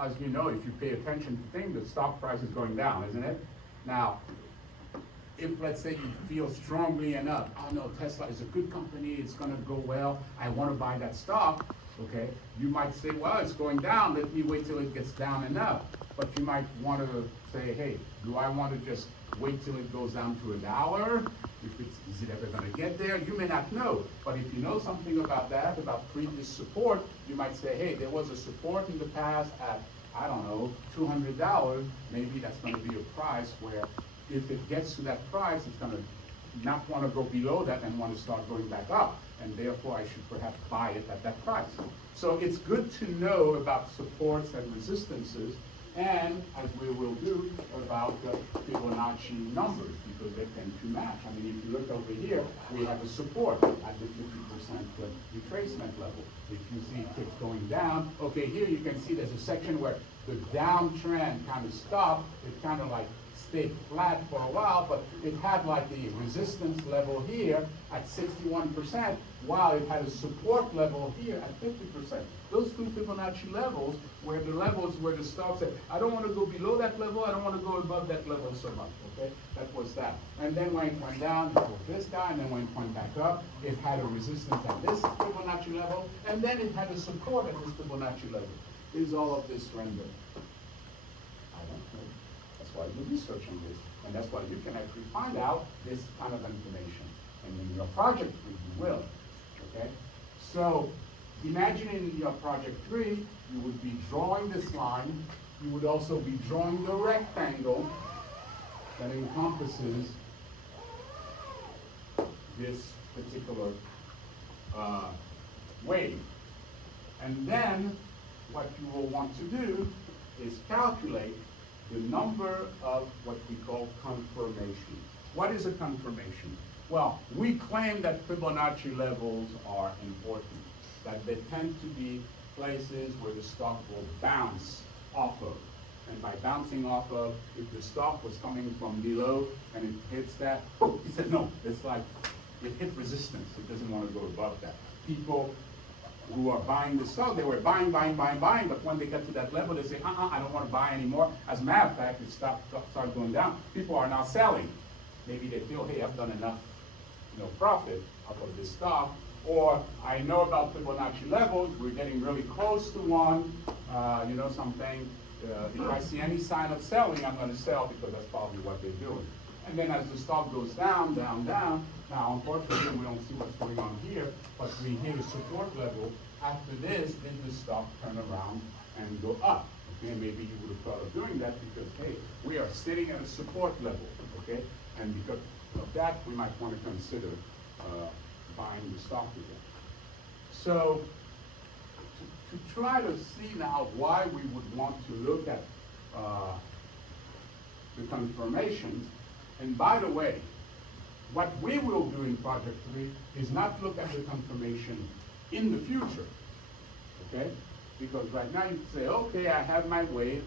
As you know, if you pay attention to things, the stock price is going down, isn't it? Now, if let's say you feel strongly enough, oh no, Tesla is a good company, it's gonna go well, I wanna buy that stock, okay? You might say, well, it's going down, let me wait till it gets down enough. But you might wanna say, hey, do I wanna just wait till it goes down to $1? Is it ever gonna get there? You may not know, but if you know something about that, about previous support, you might say, hey, there was a support in the past at, I don't know, $200, maybe that's gonna be a price where if it gets to that price, it's gonna not wanna go below that and wanna start going back up. And therefore, I should perhaps buy it at that price. So it's good to know about supports and resistances, and as we will do, about the Fibonacci numbers, because they tend to match. I mean, if you look over here, we have a support at the 50% retracement level. If you see it keeps going down, okay, here you can see there's a section where the downtrend kind of stopped. It kind of like stayed flat for a while, but it had like the resistance level here at 61%, while it had a support level here at 50%. Those two Fibonacci levels were the levels where the stock said, I don't want to go below that level, I don't want to go above that level so much, okay? That was that. And then when it went down, it was this guy, and then when it went back up, it had a resistance at this Fibonacci level, and then it had a support at this Fibonacci level. Is all of this random? I don't know. That's why you research on this, and that's why you can actually find out this kind of information. And in your project, you will, okay? So imagine in your project 3, you would be drawing this line. You would also be drawing the rectangle that encompasses this particular wave. And then what you will want to do is calculate the number of what we call confirmations. What is a confirmation? Well, we claim that Fibonacci levels are important, that they tend to be places where the stock will bounce off of. And by bouncing off of, if the stock was coming from below and it hits that, oh, he said, no, it's like it hit resistance. It doesn't want to go above that. People who are buying the stock, they were buying, but when they get to that level, they say, I don't want to buy anymore. As a matter of fact, it started going down. People are now selling. Maybe they feel, hey, I've done enough profit out of this stock, or I know about Fibonacci levels, we're getting really close to one, something. If I see any sign of selling, I'm going to sell because that's probably what they're doing. And then as the stock goes down, now unfortunately we don't see what's going on here, but we hit a support level. After this, then the stock turn around and go up. Okay, maybe you would have thought of doing that because, hey, we are sitting at a support level, okay? And because of that, we might want to consider buying the stock again. So to try to see now why we would want to look at the confirmations, and by the way, what we will do in Project 3 is not look at the confirmation in the future, okay? Because right now you say, okay, I have my wave,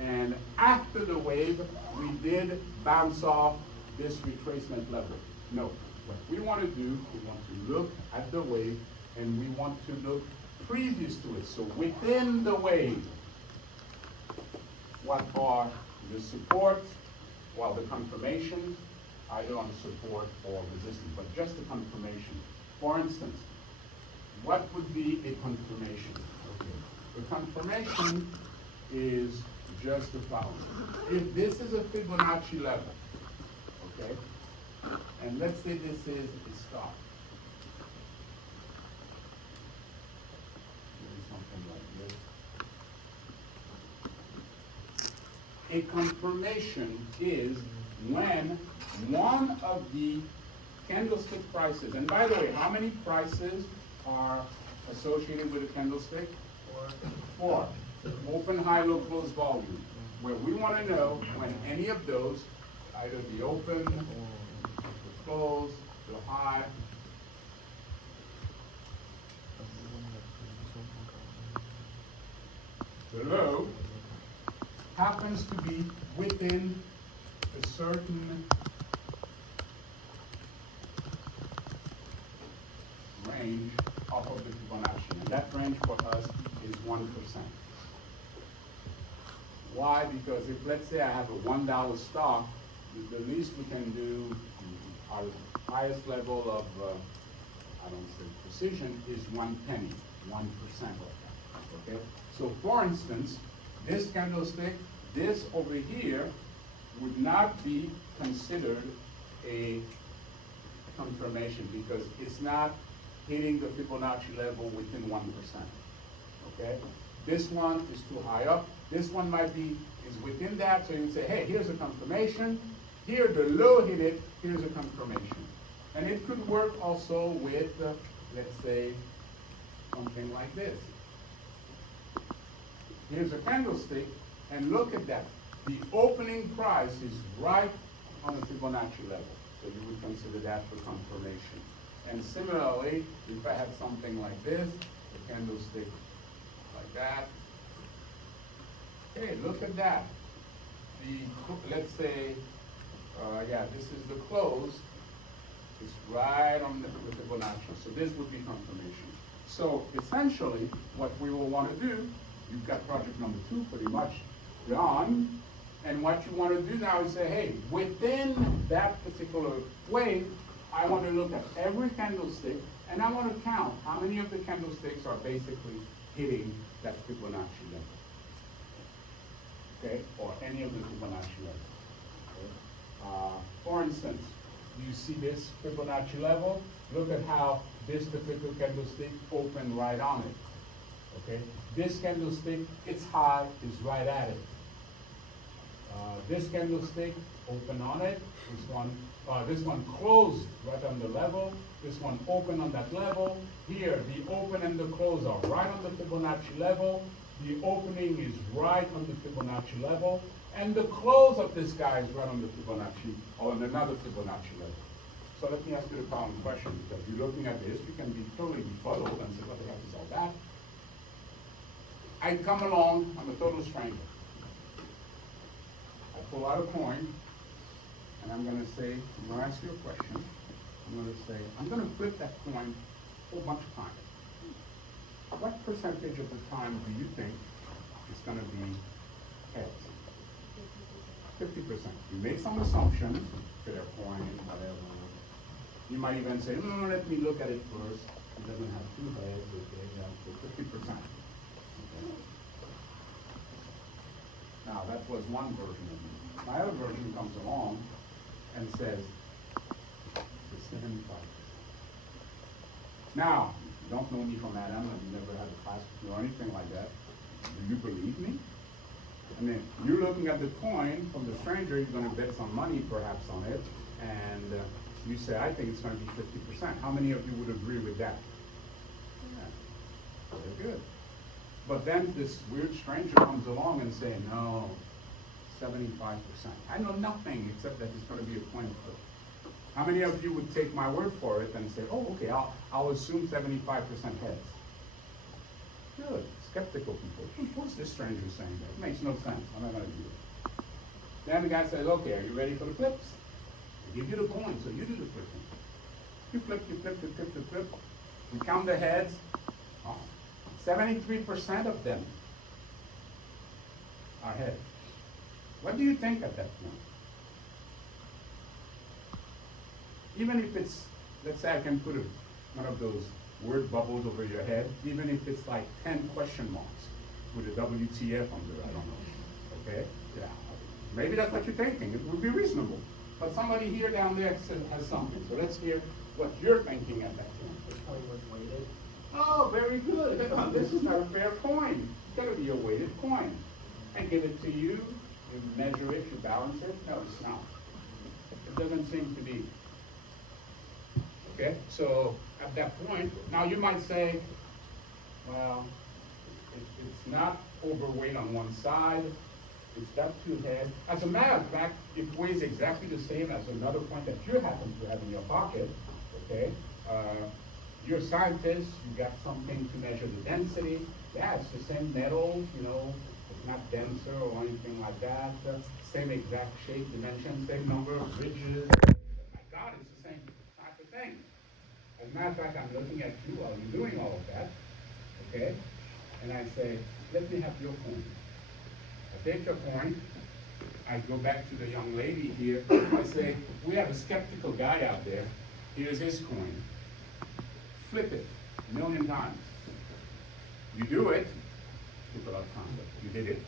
and after the wave, we did bounce off this retracement level. No, what we want to do, we want to look at the wave, and we want to look previous to it. So within the wave, what are the supports, well, the confirmations, either on support or resistance, but just the confirmation. For instance, what would be a confirmation? Okay. The confirmation is just the following. If this is a Fibonacci level, okay, and let's say this is a stock. Maybe something like this. A confirmation is when one of the candlestick prices, and by the way, how many prices are associated with a candlestick? Four. Open, high, low, close, volume. Where we want to know when any of those, either the open, the close, the high, the low, happens to be within a certain range off of the Fibonacci. And that range for us is 1%. Why? Because if, let's say I have a $1 stock, the least we can do, our highest level of, I don't say precision, is 1 penny, 1% of that, okay? So for instance, this candlestick, this over here would not be considered a confirmation because it's not hitting the Fibonacci level within 1%, okay? This one is too high up. This one might be, is within that, so you would say, hey, here's a confirmation. Here, the low hit it, here's a confirmation. And it could work also with, let's say, something like this. Here's a candlestick, and look at that. The opening price is right on the Fibonacci level. So you would consider that for confirmation. And similarly, if I had something like this, a candlestick like that. Hey, look at that. Let's say, this is the close. It's right on the Fibonacci. So this would be confirmation. So essentially, what we will want to do, you've got project number 2 pretty much done. And what you want to do now is say, hey, within that particular wave, I want to look at every candlestick, and I want to count how many of the candlesticks are basically hitting that Fibonacci level. Okay, or any of the Fibonacci level. Okay? For instance, you see this Fibonacci level? Look at how this particular candlestick opened right on it. Okay, this candlestick, its high is right at it. This candlestick, open on it. This one closed right on the level. This one open on that level. Here, the open and the close are right on the Fibonacci level. The opening is right on the Fibonacci level. And the close of this guy is right on the Fibonacci, or on another Fibonacci level. So let me ask you the following question, because you're looking at this, you can be totally befuddled and say, what the heck is all that? I come along, I'm a total stranger. I pull out a coin, and I'm going to say, I'm going to ask you a question. I'm going to say, I'm going to flip that coin a whole bunch of times. What percentage of the time do you think it's going to be heads? 50%. You make some assumptions, fair coin, whatever. You might even say, no, let me look at it first. It doesn't have 2 heads, okay, so 50%. Okay. Now, that was one version of it. My other version comes along and says, it's 75%. Now, if you don't know me from Adam, and you never had a class with me or anything like that, do you believe me? I mean, you're looking at the coin from the stranger, you're going to bet some money perhaps on it, and you say, I think it's going to be 50%. How many of you would agree with that? Yeah, very good. But then this weird stranger comes along and say, no, 75%. I know nothing except that it's going to be a coin flip. How many of you would take my word for it and say, oh, okay, I'll assume 75% heads? Good. Skeptical people. What's this stranger saying? That makes no sense. I'm not going to do it. Then the guy says, okay, are you ready for the flips? I give you the coin, so you do the flipping. You flip, you flip, you flip, you flip. You count the heads. 73% of them are heads. What do you think at that point? Even if it's, let's say I can put one of those word bubbles over your head, even if it's like 10 question marks with a WTF under, I don't know, okay? Yeah, maybe that's what you're thinking. It would be reasonable. But somebody here down there has something. So let's hear what you're thinking at that point. The coin was weighted. Oh, very good. This is not a fair coin. It's got to be a weighted coin. I give it to you, you measure it, you balance it. No, it's not. It doesn't seem to be. Okay, so at that point, now you might say, well, it's not overweight on one side. It's got 2 heads. As a matter of fact, it weighs exactly the same as another coin that you happen to have in your pocket. Okay. You're a scientist, you got something to measure the density. Yeah, it's the same metals, it's not denser or anything like that. Same exact shape, dimension, same number of ridges. My God, it's the same type of thing. As a matter of fact, I'm looking at you while you're doing all of that, okay? And I say, let me have your coin. At take a coin, I go back to the young lady here, I say, we have a skeptical guy out there, here's his coin. Flip it 1,000,000 times. You do it, took a lot of time, but you did it.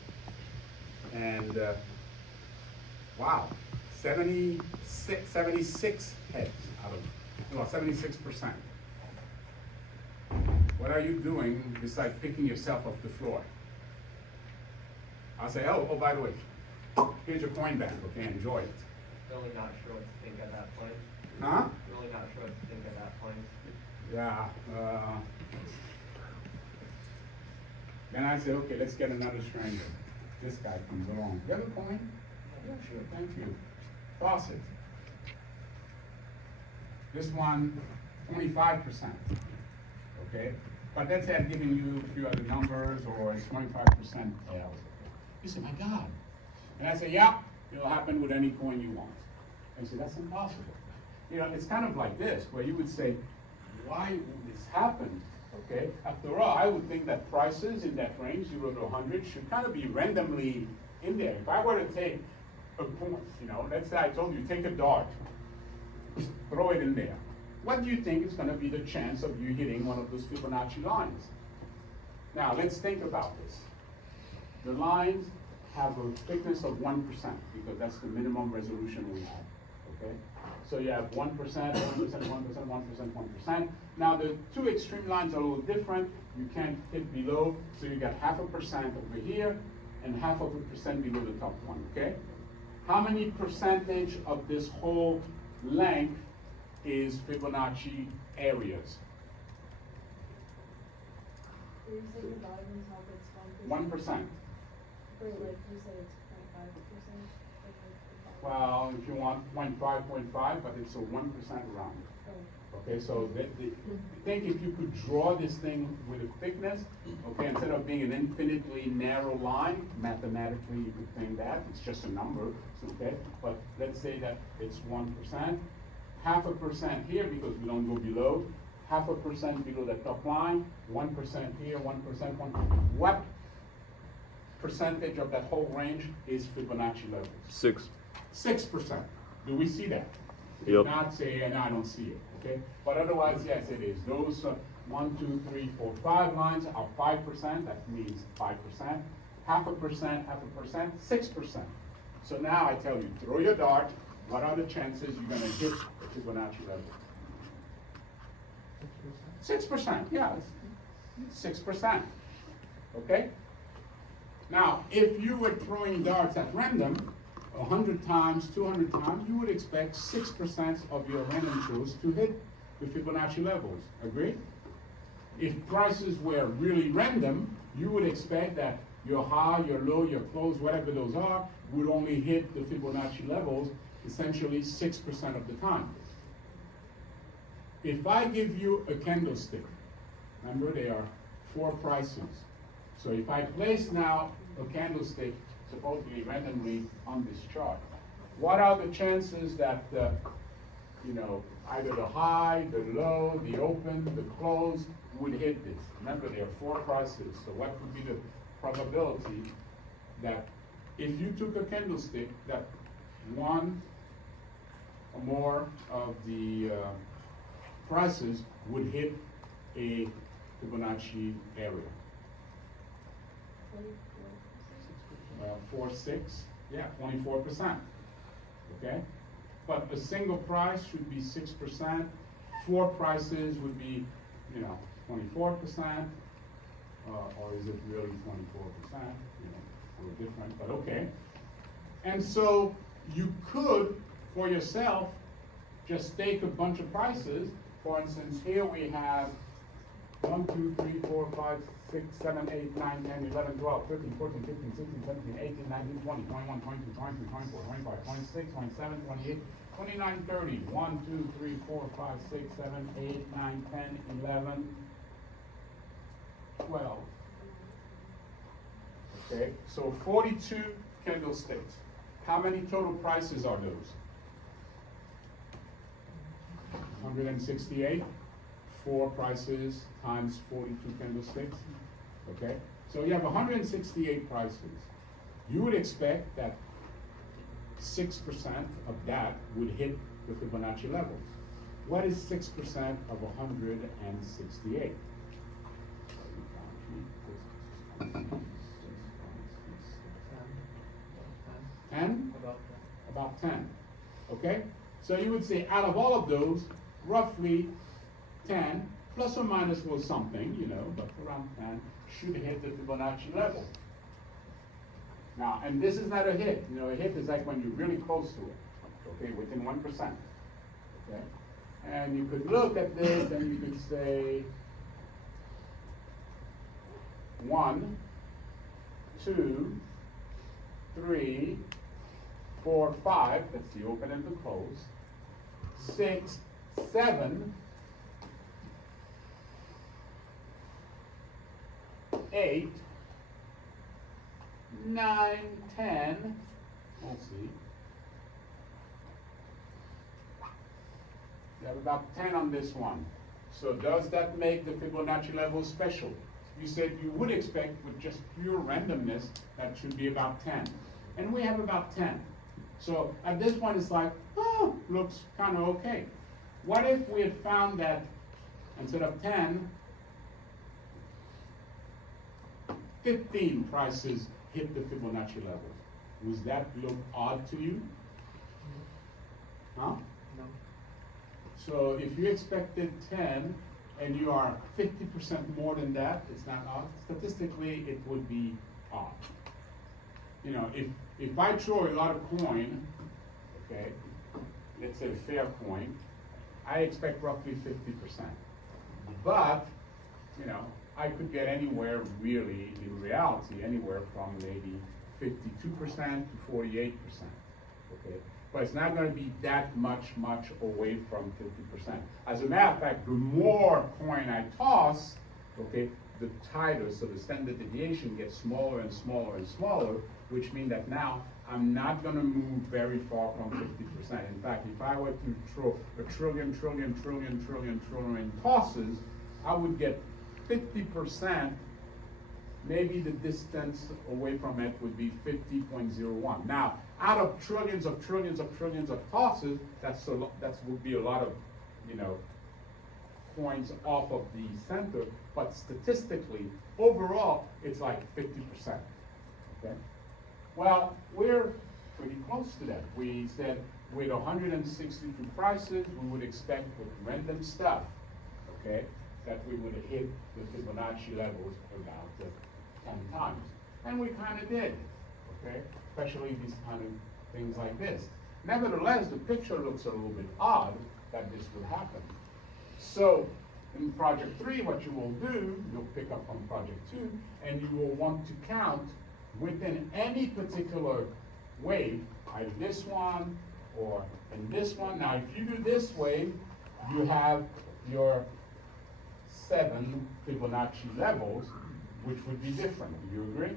And wow, 76 heads out of, well, 76%. What are you doing besides picking yourself off the floor? I'll say, oh, by the way, here's your coin back, okay, enjoy it. Really not sure what to think at that point. Huh? Really not sure what to think at that point. Yeah. Then I say, okay, let's get another stranger. This guy comes along. You have a coin? Yeah, sure, thank you. Toss it. This one, 25%. Okay? But let's say I'm giving you a few other numbers, or it's 25% tails. You say, my God. And I say, yeah, it'll happen with any coin you want. And you say, that's impossible. You know, it's kind of like this, where you would say, why would this happen? Okay? After all, I would think that prices in that range, 0 to 100, should kind of be randomly in there. If I were to take a coin, you know, let's say I told you, take a dart, throw it in there. What do you think is going to be the chance of you hitting one of those Fibonacci lines? Now, let's think about this. The lines have a thickness of 1%, because that's the minimum resolution we have, okay? So you have 1%, 1%, 1%, 1%, 1%. Now, the two extreme lines are a little different. You can't hit below, so you got 0.5% over here, and 0.5% below the top one, okay? How many percentage of this whole length is Fibonacci areas? You say your volume is how it's 1%. Or like you say it's 0.5%? Well, if you want 0.5, 0.5, but it's a 1% round. Okay, so think if you could draw this thing with a thickness, okay, instead of being an infinitely narrow line, mathematically you could think that, it's just a number, okay? But let's say that it's 1%, 0.5% here because we don't go below, 0.5% below the top line, 1% here, 1%, 1%. What percentage of that whole range is Fibonacci levels? 6. 6%. Do we see that? Yep. If not, say, and I don't see it, okay? But otherwise, yes, it is. Those 1, 2, 3, 4, 5 lines are 5%, that means 5%. 0.5%, 0.5%, 6%. So now I tell you, throw your dart, what are the chances you're gonna hit the Fibonacci level? 6%, yeah, it's 6%, okay? Now, if you were throwing darts at random, 100 times, 200 times, you would expect 6% of your random throws to hit the Fibonacci levels. Agree? If prices were really random, you would expect that your high, your low, your close, whatever those are, would only hit the Fibonacci levels essentially 6% of the time. If I give you a candlestick, remember there are 4 prices. So if I place now a candlestick supposedly randomly on this chart, what are the chances that either the high, the low, the open, the close would hit this? Remember, there are 4 prices, so what would be the probability that if you took a candlestick that one or more of the prices would hit a Fibonacci area? 4, 6, yeah, 24%, okay? But a single price should be 6%, 4 prices would be, 24%, or is it really 24%? A little different, but okay. And so you could, for yourself, just take a bunch of prices. For instance, here we have 1, 2, 3, 4, 5, 6, 7, 8, 9, 10, 11, 12, 13, 14, 15, 16, 17, 18, 19, 20, 21, 22, 23, 24, 25, 26, 27, 28, 29, 30. 1, 2, 3, 4, 5, 6, 7, 8, 9, 10, 11, 12. Okay, so 42 candlesticks. How many total prices are those? 168. 4 prices times 42 candlesticks. Okay, so you have 168 prices. you would expect that 6% of that would hit the Fibonacci levels. What is 6% of 168? 10? About About 10, okay? So you would say out of all of those, roughly 10, plus or minus was something, you know, but around 10 should hit the Fibonacci level. Now, and this is not a hit, you know, a hit is like when you're really close to it, okay, within 1%, okay? And you could look at this and you could say 1, 2, 3, 4, 5, that's the open and the close, 6, 7, 8, 9, 10, let's see. You have about 10 on this one. So does that make the Fibonacci level special? You said you would expect with just pure randomness that should be about 10. And we have about 10. So at this point it's like, oh, looks kind of okay. What if we had found that instead of 10, 15 prices hit the Fibonacci level? Would that look odd to you? Huh? No. So if you expected 10 and you are 50% more than that, it's not odd. Statistically, it would be odd. You know, if I throw a lot of coin, okay, let's say a fair coin, I expect roughly 50%. But, you know, I could get anywhere really, in reality, anywhere from maybe 52% to 48%, okay? But it's not gonna be that much away from 50%. As a matter of fact, the more coin I toss, okay, the tighter, so the standard deviation gets smaller and smaller and smaller, which means that now I'm not gonna move very far from 50%. In fact, if I were to throw a trillion tosses, I would get 50%, maybe the distance away from it would be 50.01. Now, out of trillions of tosses, that would be a lot of, you know, points off of the center, but statistically, overall, it's like 50%, okay? Well, we're pretty close to that. We said with 162 prices, we would expect with random stuff, okay, that we would hit the Fibonacci levels about 10 times. And we kind of did, okay? Especially these kind of things like this. Nevertheless, the picture looks a little bit odd that this would happen. So in project 3, what you will do, you'll pick up from project 2, and you will want to count within any particular wave, either this one or in this one. Now, if you do this wave, you have your 7 Fibonacci levels, which would be different. Do you agree?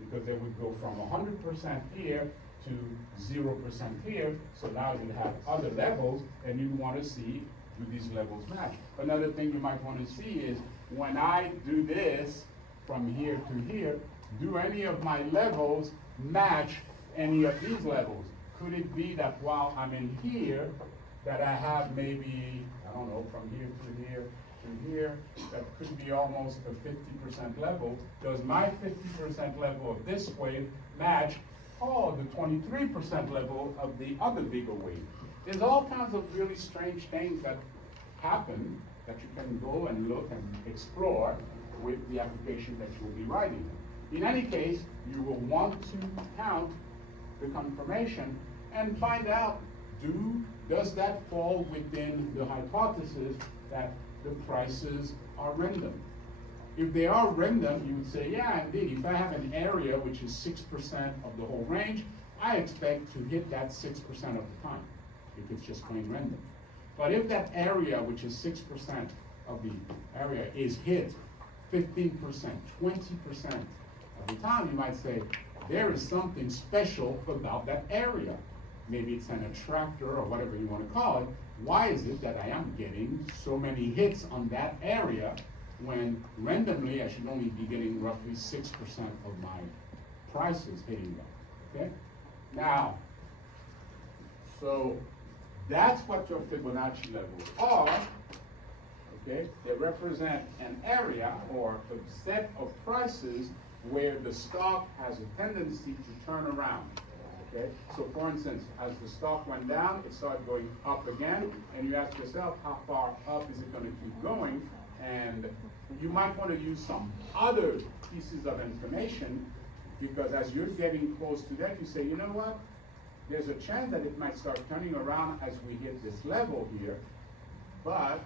Because they would go from 100% here to 0% here. So now you have other levels, and you want to see, do these levels match? Another thing you might want to see is when I do this from here to here, do any of my levels match any of these levels? Could it be that while I'm in here, that I have maybe, I don't know, from here to here to here, that could be almost a 50% level? Does my 50% level of this wave match, oh, the 23% level of the other bigger wave? There's all kinds of really strange things that happen that you can go and look and explore with the application that you will be writing. In any case, you will want to count the confirmation and find out, does that fall within the hypothesis that the prices are random? If they are random, you would say, yeah, indeed, if I have an area which is 6% of the whole range, I expect to hit that 6% of the time, if it's just plain random. But if that area, which is 6% of the area, is hit 15%, 20% of the time, you might say, there is something special about that area. Maybe it's an attractor or whatever you want to call it. Why is it that I am getting so many hits on that area when randomly I should only be getting roughly 6% of my prices hitting them? Okay? Now, so that's what your Fibonacci levels are. Okay? They represent an area or a set of prices where the stock has a tendency to turn around. Okay? So for instance, as the stock went down, it started going up again, and you ask yourself, how far up is it going to keep going? And you might want to use some other pieces of information, because as you're getting close to that, you say, you know what? There's a chance that it might start turning around as we hit this level here, but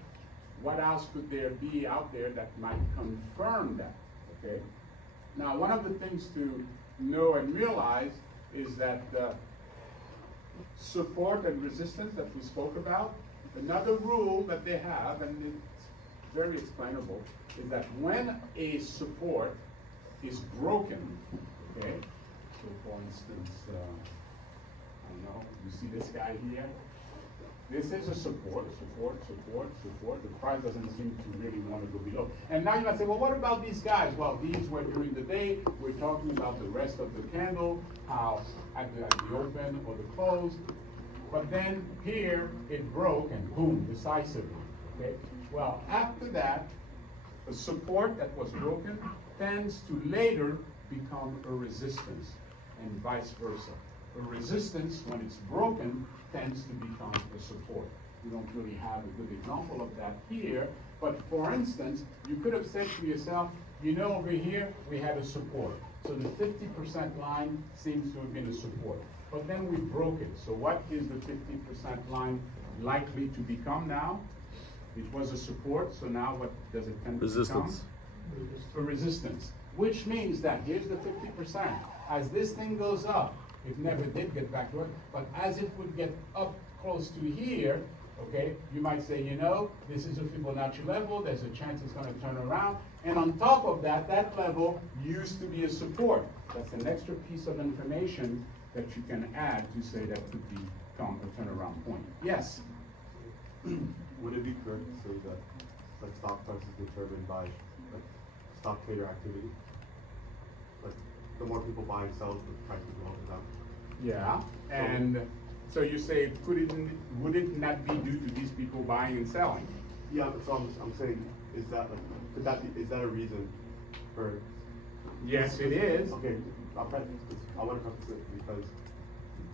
what else could there be out there that might confirm that, okay? Now, one of the things to know and realize is that support and resistance that we spoke about, another rule that they have, and it's very explainable, is that when a support is broken, okay, so for instance, I don't know, you see this guy here? This is a support. The price doesn't seem to really want to go below. And now you might say, well, what about these guys? Well, these were during the day. We're talking about the rest of the candle, how at the open or the close. But then here it broke and boom, decisively. Okay. Well, after that, the support that was broken tends to later become a resistance, and vice versa. A resistance, when it's broken, tends to become a support. We don't really have a good example of that here, but for instance, you could have said to yourself, you know, over here we had a support. So the 50% line seems to have been a support. But then we broke it. So what is the 50% line likely to become now? It was a support, so now what does it tend to Resistance. become? A resistance. Which means that here's the 50%. As this thing goes up, it never did get back to it, but as it would get up close to here, okay, you might say, you know, this is a Fibonacci level, there's a chance it's going to turn around, and on top of that, that level used to be a support. That's an extra piece of information that you can add to say that could become a turnaround point. Yes? Would it be correct to say that like stock price is determined by like stock trader activity? Like the more people buy and sell, the price will go up and down. Yeah, and so you say, would it not be due to these people buying and selling? Yeah, so I'm saying, is that like, is that a reason for? Yes, it is. Okay, I want to preface it because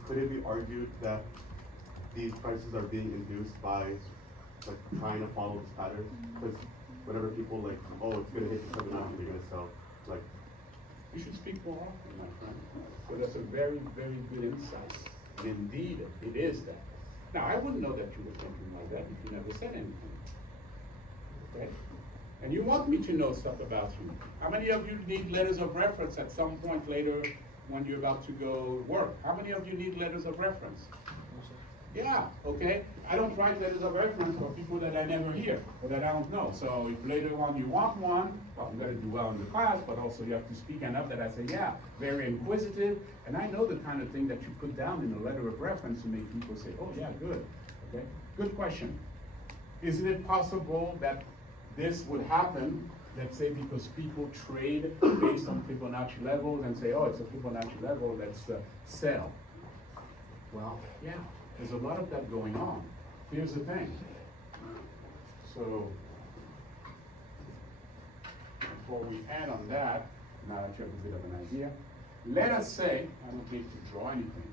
could it be argued that these prices are being induced by like trying to follow this pattern? Because whenever people like, oh, it's gonna hit the Fibonacci, they're gonna sell. Like, You should speak more often, my friend. So that's a very, very good insight. And indeed, it is that. Now, I wouldn't know that you were thinking like that if you never said anything. Okay? And you want me to know stuff about you. How many of you need letters of reference at some point later when you're about to go work? How many of you need letters of reference? Yeah, okay. I don't write letters of reference for people that I never hear or that I don't know. So if later on you want one, well, you gotta do well in the class, but also you have to speak enough that I say, yeah, very inquisitive. And I know the kind of thing that you put down in a letter of reference to make people say, oh yeah, good. Okay, good question. Isn't it possible that this would happen, let's say because people trade based on Fibonacci levels and say, oh, it's a Fibonacci level, let's sell. Well, yeah. There's a lot of that going on. Here's the thing. So, before we add on that, now that you have a bit of an idea, let us say, I don't need to draw anything.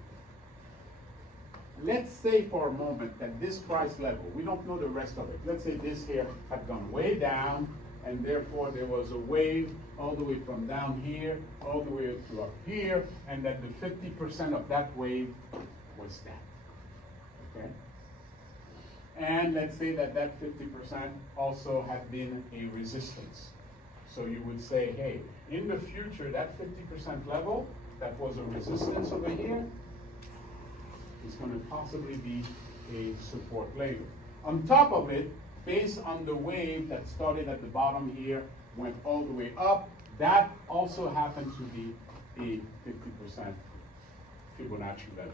Let's say for a moment that this price level, we don't know the rest of it. Let's say this here had gone way down, and therefore there was a wave all the way from down here, all the way to up here, and that the 50% of that wave was that. Okay? And let's say that that 50% also had been a resistance. So you would say, hey, in the future, that 50% level, that was a resistance over here, is going to possibly be a support later. On top of it, based on the wave that started at the bottom here, went all the way up, that also happens to be a 50% Fibonacci level.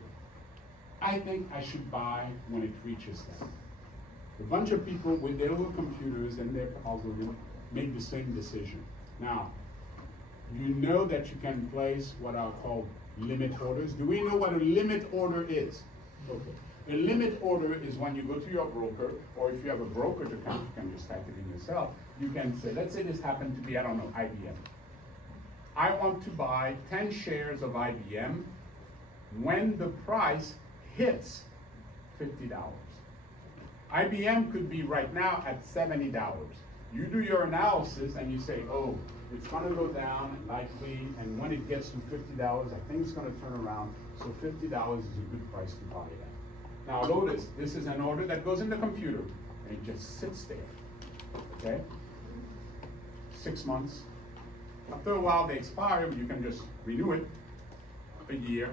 I think I should buy when it reaches that. A bunch of people with their little computers and their algorithm make the same decision. Now, you know that you can place what are called limit orders. Do we know what a limit order is? Okay. A limit order is when you go to your broker, or if you have a brokerage account, you can just type it in yourself. You can say, let's say this happened to be, I don't know, IBM. I want to buy 10 shares of IBM when the price hits $50. IBM could be right now at $70. You do your analysis and you say, oh, it's gonna go down likely, and when it gets to $50, I think it's gonna turn around, so $50 is a good price to buy it at. Now notice, this is an order that goes in the computer, and it just sits there, okay? 6 months. After a while, they expire, but you can just renew it, a year.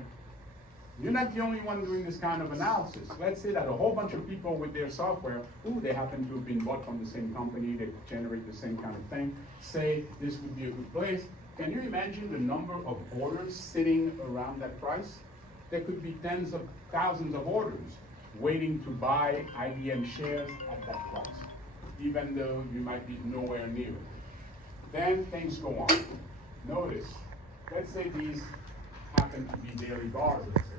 You're not the only one doing this kind of analysis. Let's say that a whole bunch of people with their software, they happen to have been bought from the same company, they generate the same kind of thing, say this would be a good place. Can you imagine the number of orders sitting around that price? There could be tens of thousands of orders waiting to buy IBM shares at that price, even though you might be nowhere near it. Then things go on. Notice, let's say these happen to be daily bars, let's say.